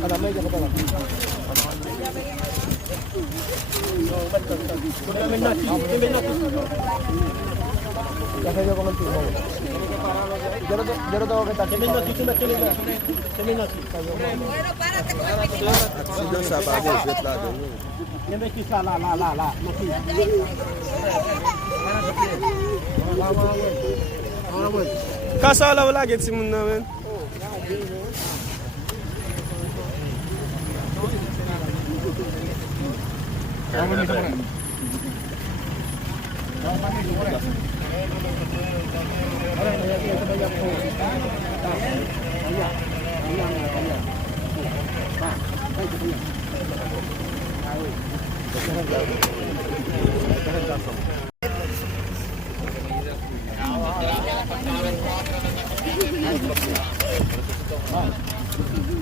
Ada media ka pala. Kasi ko ng tubo. Jero daw kita. Doon sa bagay, sweet lado nyo. Kaso wala git si mun namin.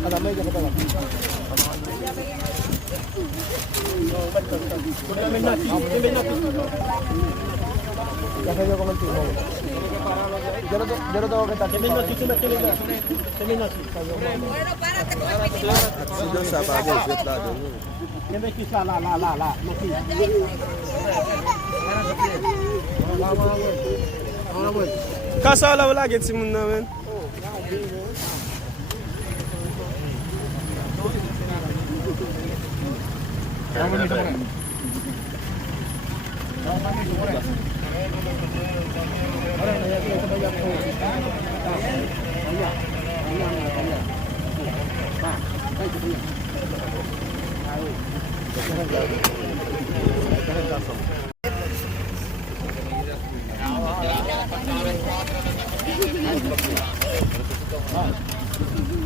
Ada media ka pala. Kasi ko ng tubo. Jero daw kita. Doon sa bagay, sweet lado nyo. Kaso wala git si mun namin.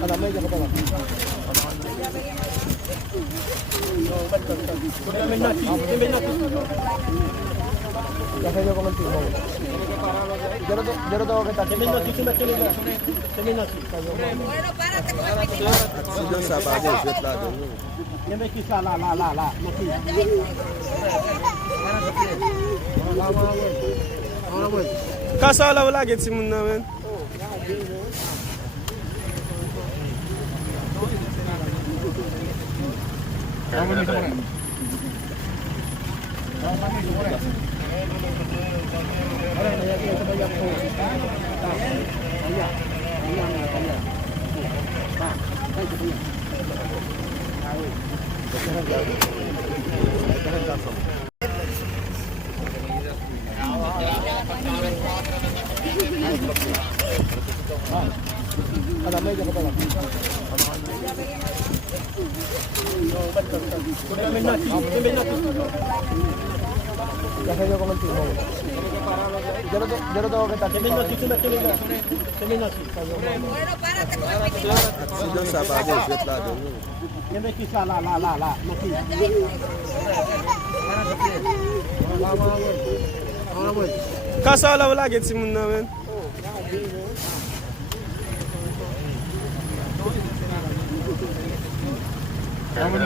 Ada media ka pala. Kasi ko ng tubo. Jero daw kita. Doon sa bagay, sweet lado nyo. Kaso wala git si mun namin. Ada media ka pala. Kasi ko ng tubo. Jero daw kita. Doon sa bagay, sweet lado nyo. Kaso wala git si mun namin. Ada